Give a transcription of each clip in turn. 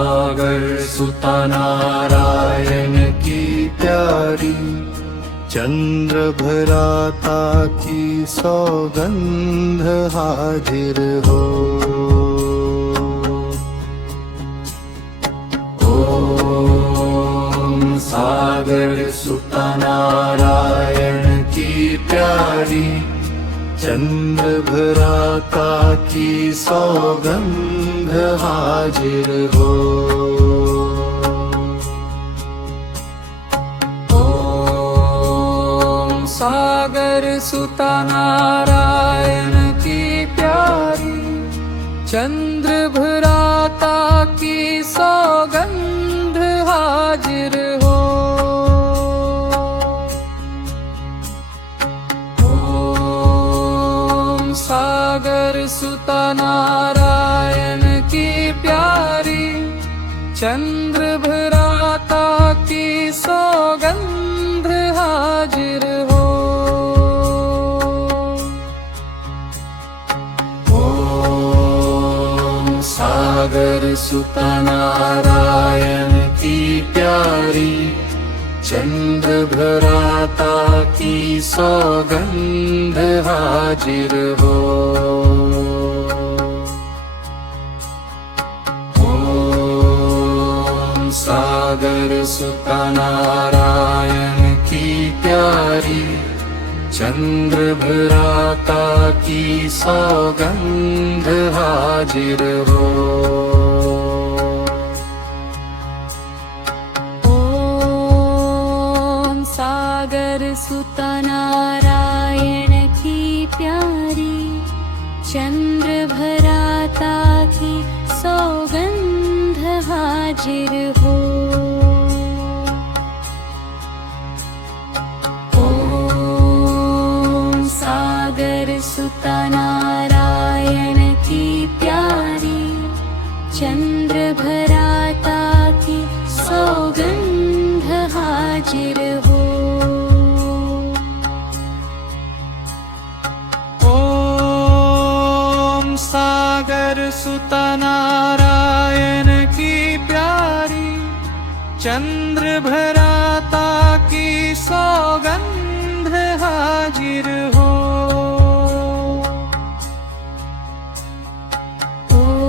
सागर सुता नारायण की प्यारी, चंद्र भराता की सौगंध हाजिर हो। ओम सागर सुता नारायण की प्यारी, चंद्र भराता की सौगंध हाजिर हो। ओम सागर सुता नारायण की प्यारी, चंद्र भराता की सौगंध हाजिर हो। सागर सुता नारायण की प्यारी, चंद्र भराता की सौगंध हाजिर हो। ओम सागर सुता नारायण की प्यारी, चंद्र भराता की सौगंध हाजिर हो। ओम सागर सुता नारायण की प्यारी, चंद्र भराता की सौगंध हाजिर हो। सागर सुता नारायण की प्यारी, चंद्र भराता की सौगंध हाजिर हो। ओम सागर सुता नारायण की प्यारी, चंद्र भराता की सौगंध हाजिर हो। सागर सुता नारायण की प्यारी, चंद्र भराता की सौगंध हाजिर हो।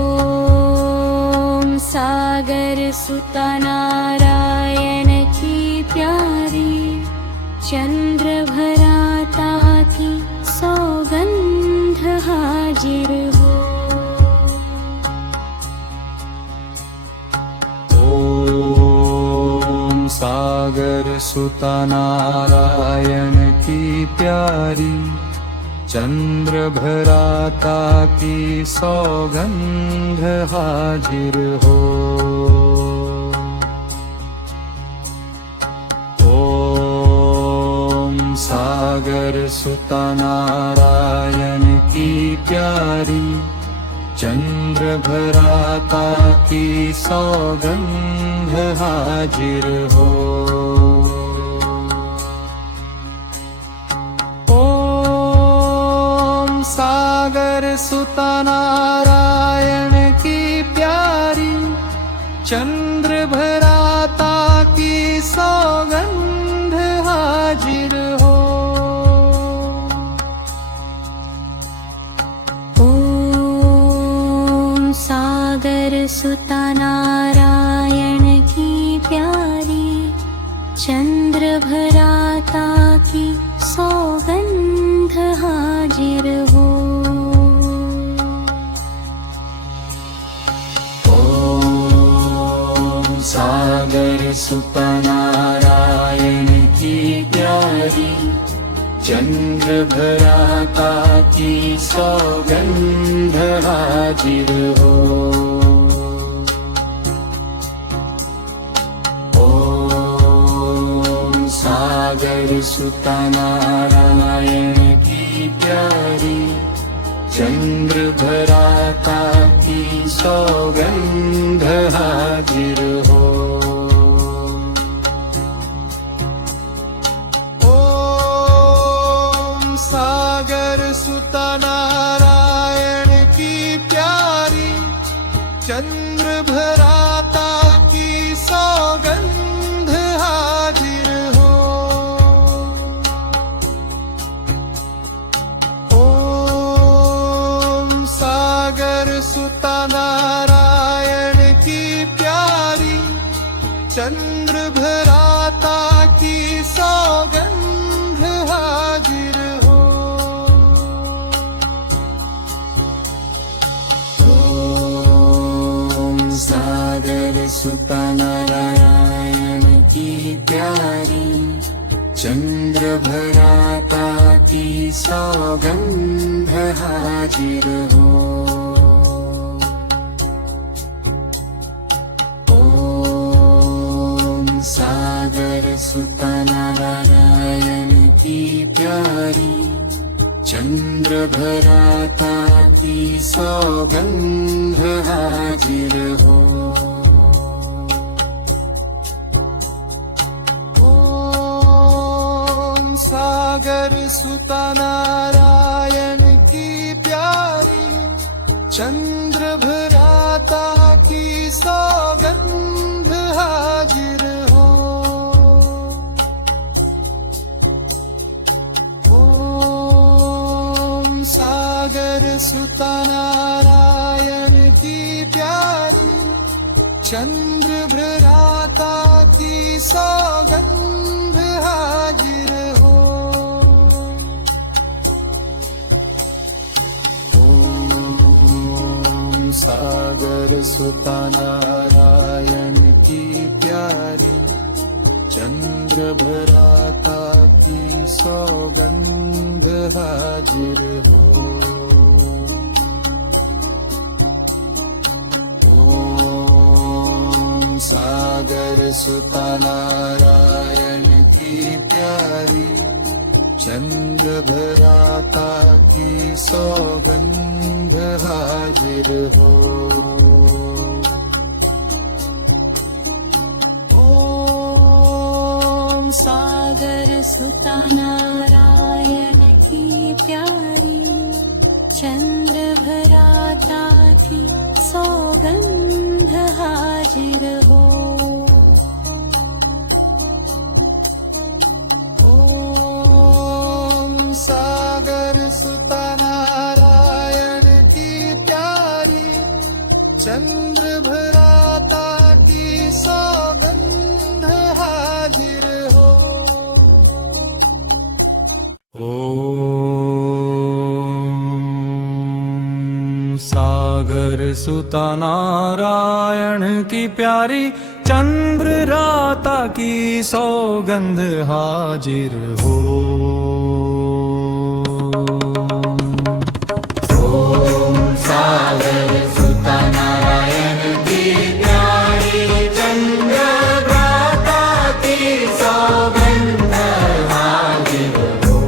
ओम सागर सुता नारायण की प्यारी, चंद्र भराता की सौगंध हाजिर हो। सागर सुता नारायण की प्यारी, चंद्र भराता की सौगंध हाजिर हो। ओम सागर सुता नारायण की प्यारी, चंद्र भराता की सौगंध हाजिर हो। ओम सागर सुता नारायण की प्यारी, चंद्र भराता की सौगंध हाजिर हो। सागर सुता नारायण की प्यारी, चंद्र भराता की सौगंध हाजिर हो। ओम सागर सुता नारायण की प्यारी, चंद्र भराता की सौगंध हाजिर हो। ओम सागर सुता नारायण की प्यारी, चंद्र भराता की सौगंध हाजिर हो। सागर सुता नारायण की प्यारी, चंद्र भराता चंद्र भराता की सौगंध हाजिर हो। ओम सागर सुता नारायण की प्यारी चंद्र भराता की सौगंध हाजिर हो। ओम सागर सुता नारायण की प्यारी चंद्र भराता की सौगंध हाजिर हो। सागर सुता नारायण की प्यारी चंद्र भराता की सौगंध हाजिर हो। ओम सागर सुता नारायण की प्यारी चंद्र भराता की सौगंध हाजिर हो। सागर सुता नारायण की प्यारी चंद्र भराता की सौगंध हाजिर हो। ओम सागर सुता नारायण की प्यारी चंद्र भराता की सौगंध हाजिर हो। ओम सागर सुता नारायण की प्यारी चंद्र भराता की सौगंध हाजिर हो। सागर सुता नारायण की प्यारी चंद्र भराता की सौगंध हाजिर हो। ओम सागर सुता नारायण की प्यारी चंद्र राता की सौगंध हाजिर हो। सागर सुता नारायण की प्यारी चंद्र भराता की सौगंध हाजिर हो।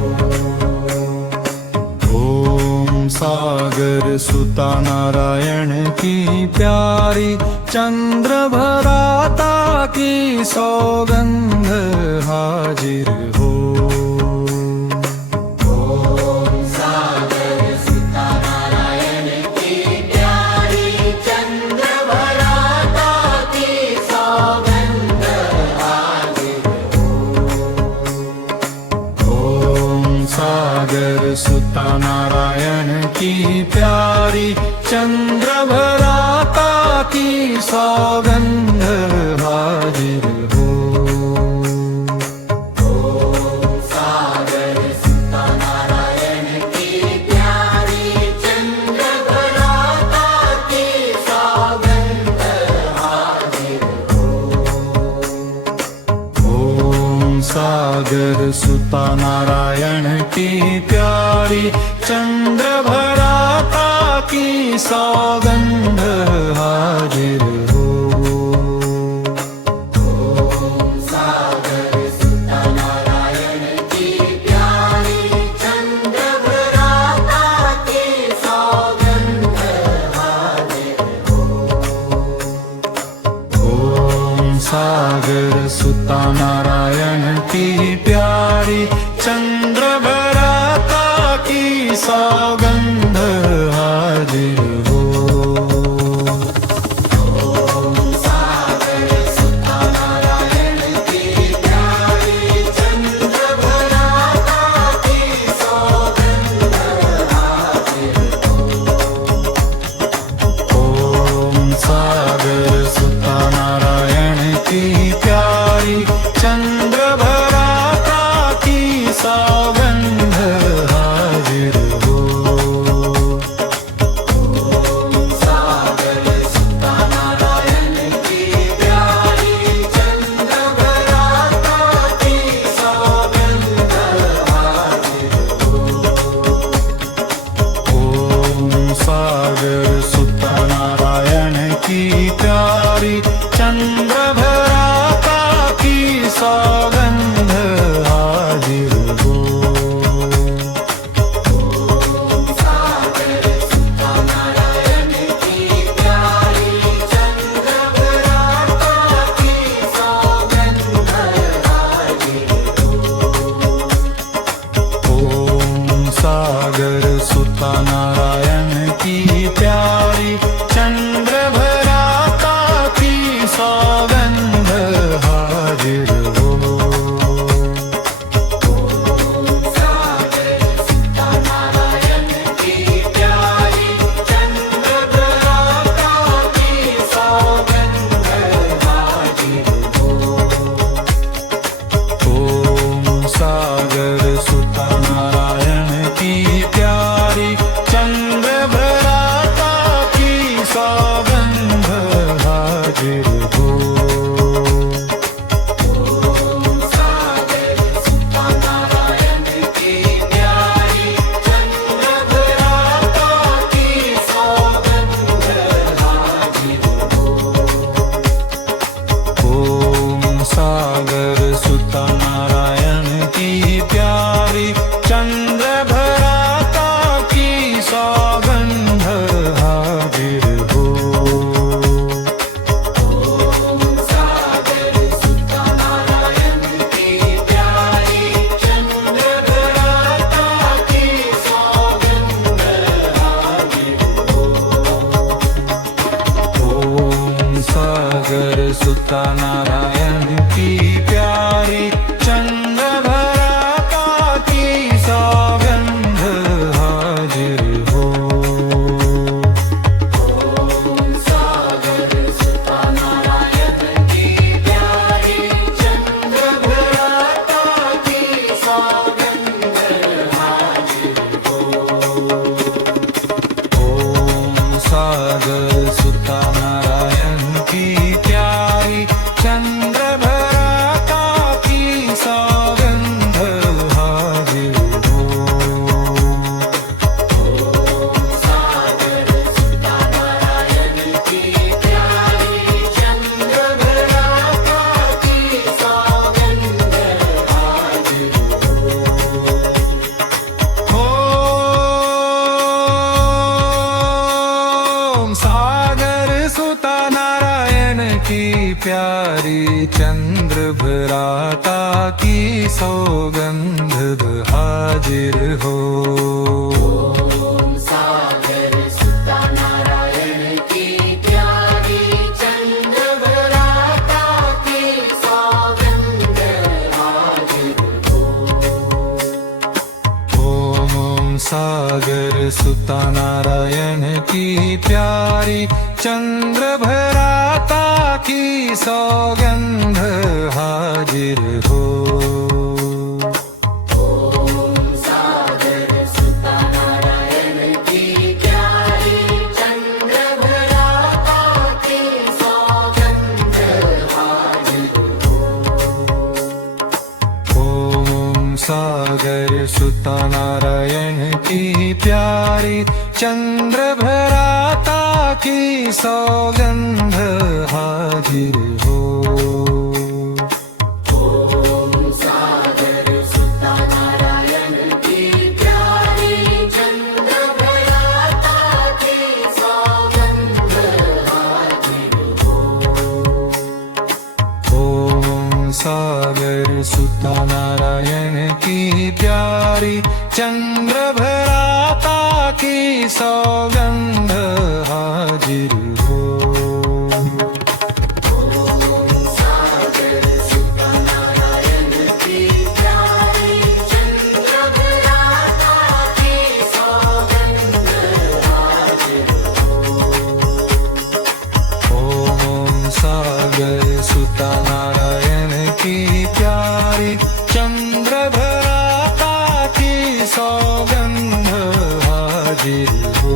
ओम सागर सुता नारायण की प्यारी चंद्र भराता की सौगंध हाजिर हो। सागर सुता नारायण की प्यारी चंद्र भराता की सौगंध हाजिर हो। सागर सुता नारायण की प्यारी चंद्र भराता की सौगंध हाजिर हो। ओम सागर सुता नारायण की प्यारी चंद्र भराता की सौगंध हाजिर हो। सागर सुता नारायण की प्यारी चंद्र भराता की सौगंध हाजिर हो। ओम सागर सुता नारायण की प्यारी चंद्र भराता की सौगंध हाजिर हो। सागर सुता नारायण की प्यारी चंद्र भराता की सौगंध हाजिर हो। ओम सागर सुता नारायण की प्यारी सागर सुता नारायण की प्यारी चंद्र भराता की सौगंध हाजिर हो। सागर सुता नारायण की प्यारी चंद्र भराता की सौगंध हाजिर हो। ओम सागर सुता नारायण की प्यारी चंद्र भराता की सौगंध हाजिर हो। सागर सुता नारायण की प्यारी चंद्र भराता की सौगंध हाजिर हो। ओम सागर सुता नारायण की प्यारी चंद्र भराता की सौगंध हाजिर हो। सागर सुता नारायण की प्यारी चंद्र भराता की सौगंध हाजिर हो। ओम सागर सुता नारायण की प्यारी चंद्र भराता की सौगंध हाजिर हो। सागर सुता नारायण की प्यारी चंद्र भराता की सौगंध हाजिर हो। ओम सागर सुता नारायण की प्यारी चंद्र भराता की सौगंध हाजिर हो। सागर सुता नारायण की प्यारी चंद्र भराता की सौगंध हाजिर हो। ओम सागर सुता नारायण की प्यारी चंद्र भराता की सौगंध हाजिर हो। सागर सुता नारायण की प्यारी चंद्र भराता की सौगंध हाजिर हो। ओम सागर सुता नारायण की प्यारी चंद्र भराता की सौगंध हाजिर हो। सागर सुता नारायण की प्यारी चंद्र भराता की सौगंध हाजिर हो। ओम सागर सुता नारायण की प्यारी चंद्र भराता की सौगंध हाजिर हो। सागर सुता नारायण की प्यारी चंद्र भराता की सौगंध हाजिर हो। ओम सागर सुता नारायण की प्यारी चंद्र भराता की सौगंध हाजिर हो। सागर सुता नारायण की प्यारी चंद्र भराता की सौगंध हाजिर हो। ओम सागर सुता नारायण की प्यारी चंद्र भराता की सौगंध हाजिर हो।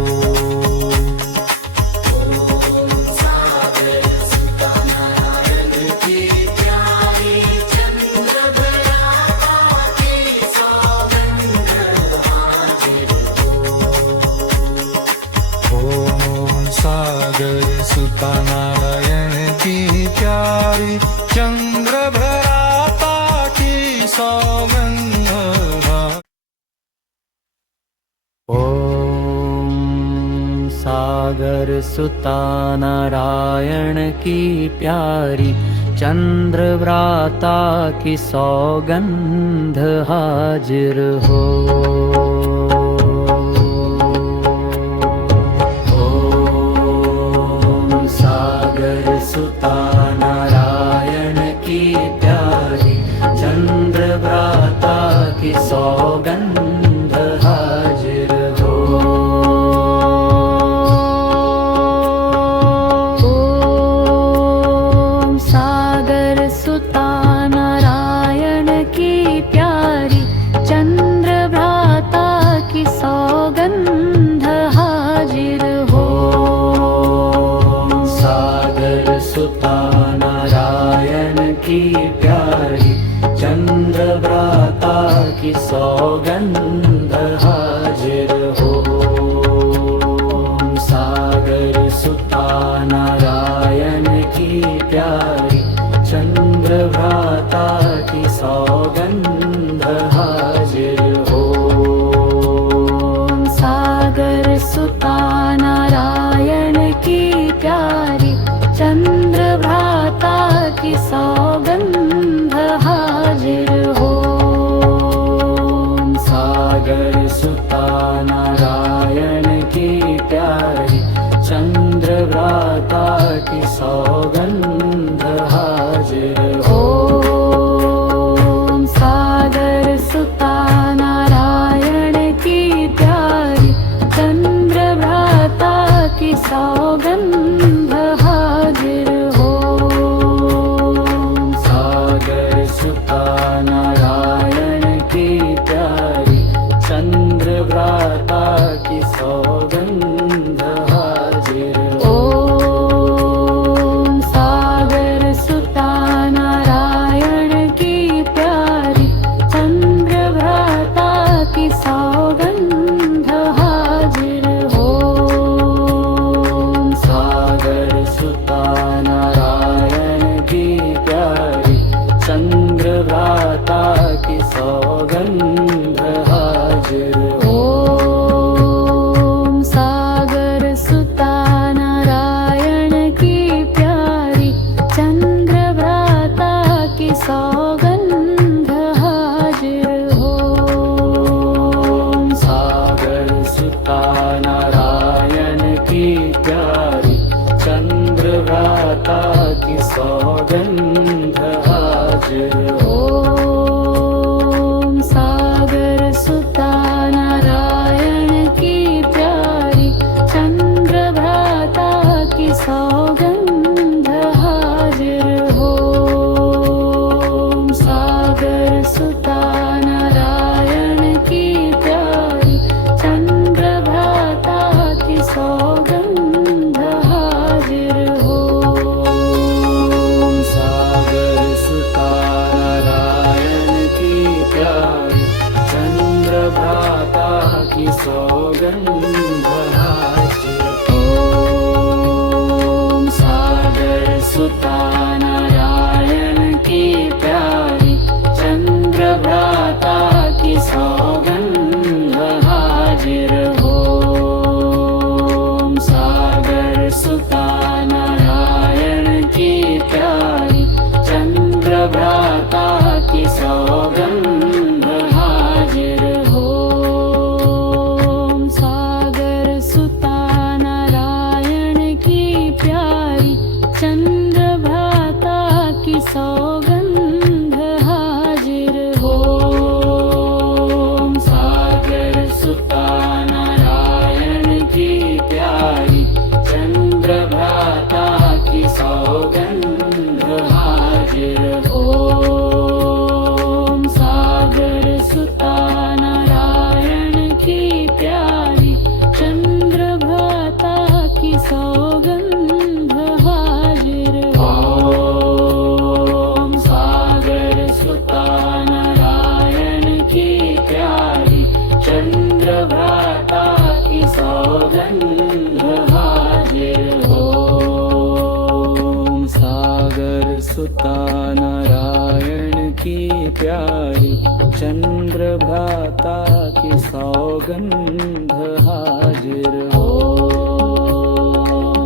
सागर सुता नारायण की प्यारी चंद्र भराता की सौगंध हाजिर हो। ओम सागर सुता नारायण की प्यारी चंद्र भराता की सौगंध हाजिर। ओम सागर सुता नारायण की प्यारी चंद्र व्राता की सौगंध हाजिर हो। हाजिर हो। सागर सुता नारायण की प्यारी चंद्र भ्राता की सौगंध हाजिर हो। सागर सुता नारायण की प्यारी चंद्र भ्राता की सौगंध हाजिर हो। सागर सुता नारायण की प्यारी चंद्र भ्राता की सौगंध हाजिर हो। ओम सागर सुता नारायण की प्यारी चंद्र भ्राता की सौगंध हाजिर हो। सागर सुता नारायण की प्यारी चंद्र भ्राता की सौगंध हाजिर हो। ओम सागर सुता नारायण की प्यारी चंद्र भ्राता की सौगंध हाजिर हो। सागर सुता नारायण की प्यारी चंद्र भ्राता की सौगंध हाजिर हो। ओम सागर सुता नारायण की प्यारी चंद्र भ्राता की सौगंध हाजिर हो। सागर सुता नारायण की प्यारी चंद्र भ्राता की सौगंध हाजिर हो। ओम सागर सुता नारायण की प्यारी चंद्र भ्राता की सौगंध हाजिर हो। सागर सुता नारायण की प्यारी चंद्र भ्राता की सौगंध हाजिर हो। सागर सुता नारायण की प्यारी चंद्र भ्राता की सौगंध हाजिर हो। सागर सुता नारायण की प्यारी चंद्र भ्राता की सौगंध हाजिर हो। सागर सुता नारायण की प्यारी चंद्र भ्राता की सौगंध हाजिर हो। सागर सुता नारायण की प्यारी चंद्र भ्राता की सौगंध हाजिर हो। सागर सुता नारायण की प्यारी चंद्र भ्राता की सौगंध हाजिर हो। सागर सुता नारायण की प्यारी चंद्र भ्राता की सौगंध हाजिर हो। सागर सुता नारायण की प्यारी चंद्र भ्राता की सौगंध हाजिर हो। सागर सुता नारायण की प्यारी चंद्र भ्राता की सौगंध हाजिर हो।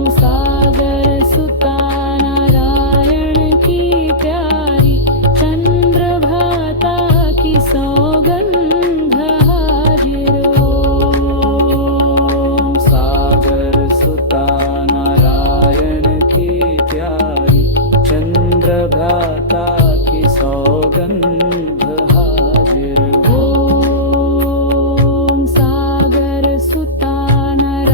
सागर सुता नारायण की प्यारी चंद्र भ्राता की सौगंध हाजिर हो। सागर सुता नारायण की प्यारी चंद्र भ्राता की सौगंध हाजिर हो। सागर सुता नारायण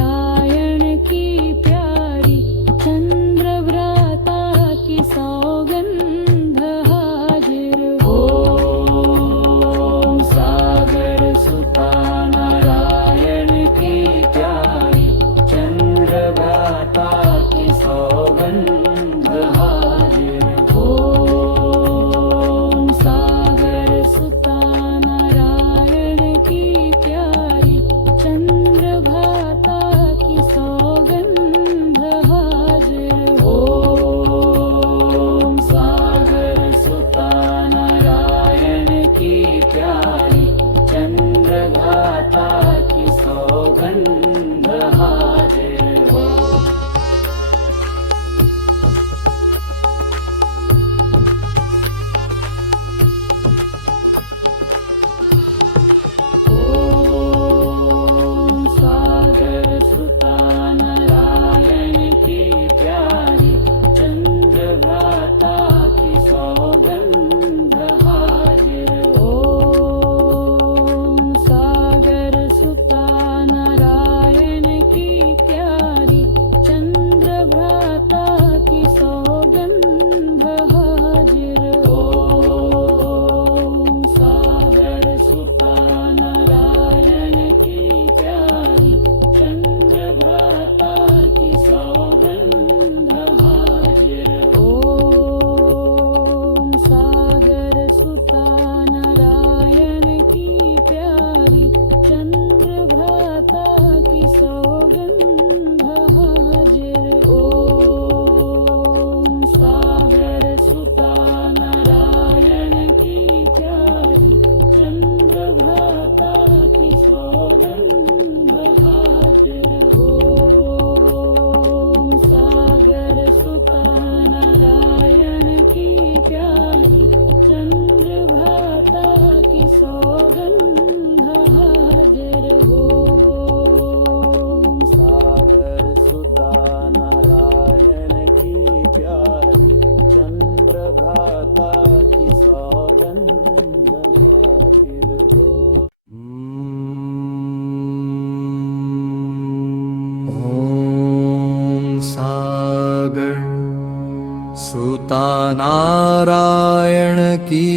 नारायण की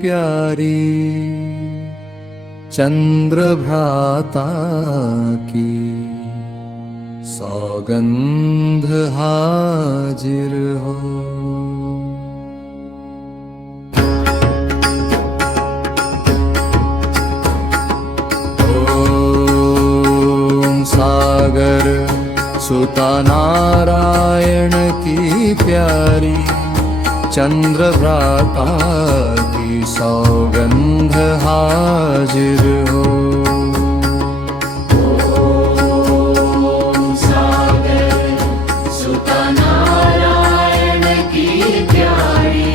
प्यारी चंद्रभ्राता की सौगंध हाजिर हो। सागर सुता नारायण की प्यारी चंद्रभ्राता की सौगंध हाजिर हो। सुता नारायण की प्यारी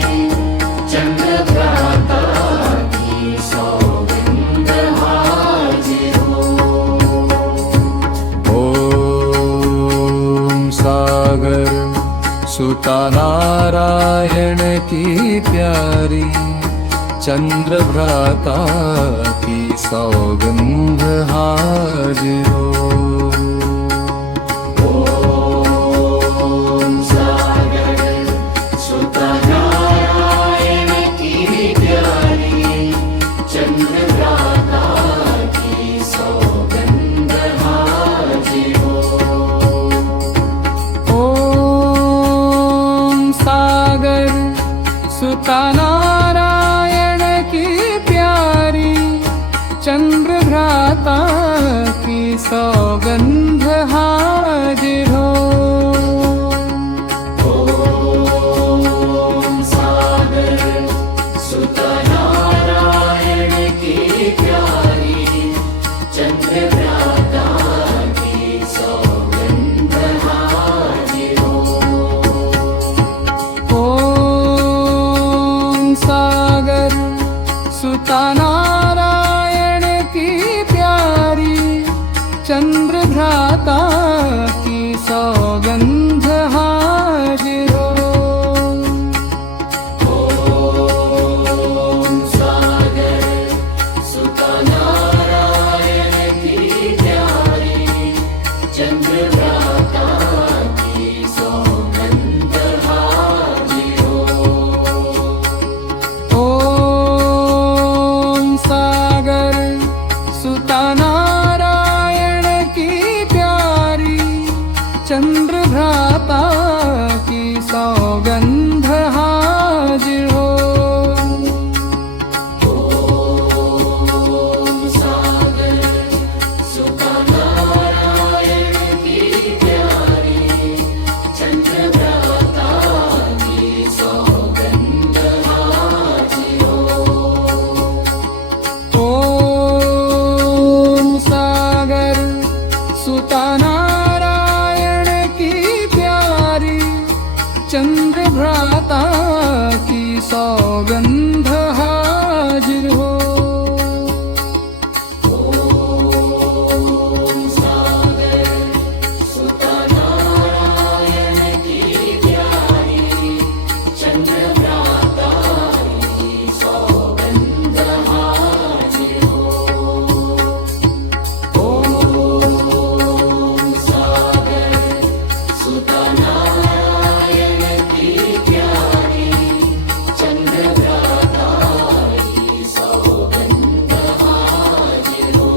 चंद्रभ्राता की सौगंध हाजिर हो। ओम सागर सुता नारायण की प्यारी चंद्रभ्राता की सौगंध हाजिर हो। सुता नारायण की प्यारी चंद्रभ्राता की सौगंध हाजिर हो। ओम सागर सुता नारायण की प्यारी चंद्रभ्राता की सौगंध हाजिर हो। सागर सुता नारायण की प्यारी चंद्रभ्राता की सौगंध हाजिर हो। ओम सागर सुता नारायण की प्यारी चंद्रभ्राता की सौगंध हाजिर हो। सुता नारायण की प्यारी चंद्रभ्राता की सौगंध हाजिर हो। ओम सागर सुता नारायण की प्यारी चंद्रभ्राता की सौगंध हाजिर हो। सुता नारायण की प्यारी चंद्रभ्राता की सौगंध हाजिर हो। ओम सागर सुता नारायण की प्यारी चंद्रभ्राता की सौगंध हाजिर हो। सुता नारायण की प्यारी चंद्रभ्राता की सौगंध हाजिर हो। ओम सागर सुता नारायण की प्यारी चंद्रभ्राता की सौगंध हाजिर हो।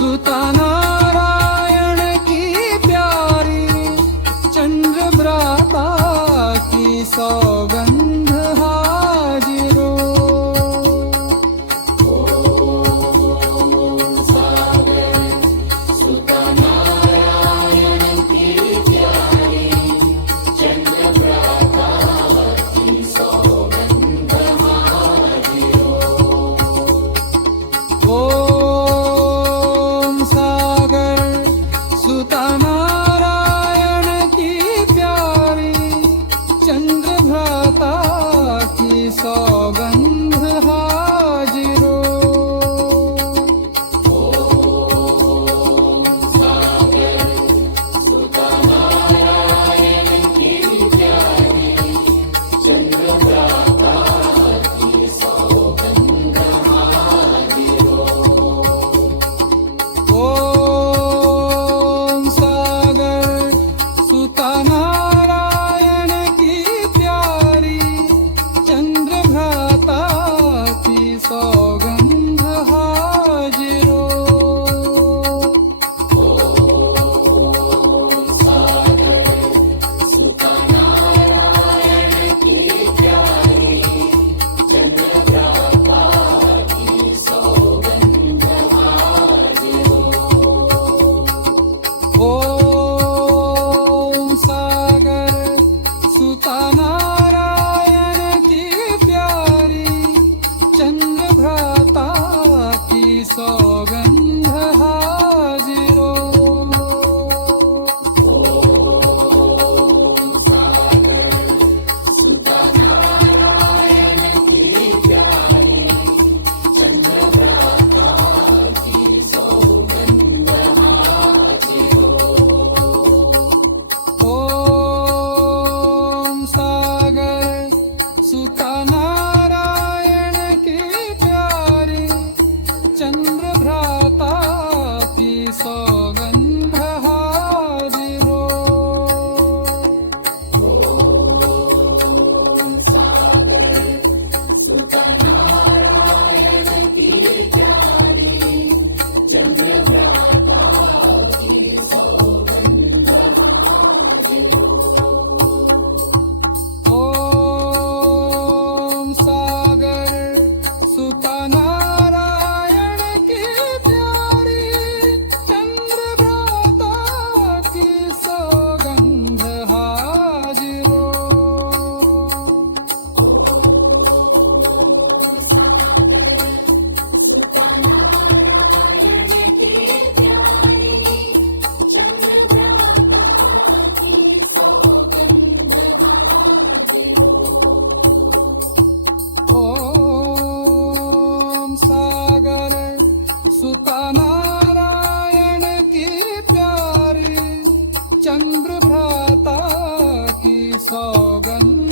सुता नारायण की प्यारी चंद्रभ्राता की सौगंध हाजिर हो। ओम सागर सुता नारायण की प्यारी चंद्रभ्राता की सौगंध हाजिर हो। ओम सागर सुता नारायण की प्यारी चंद्रभ्राता सौगंध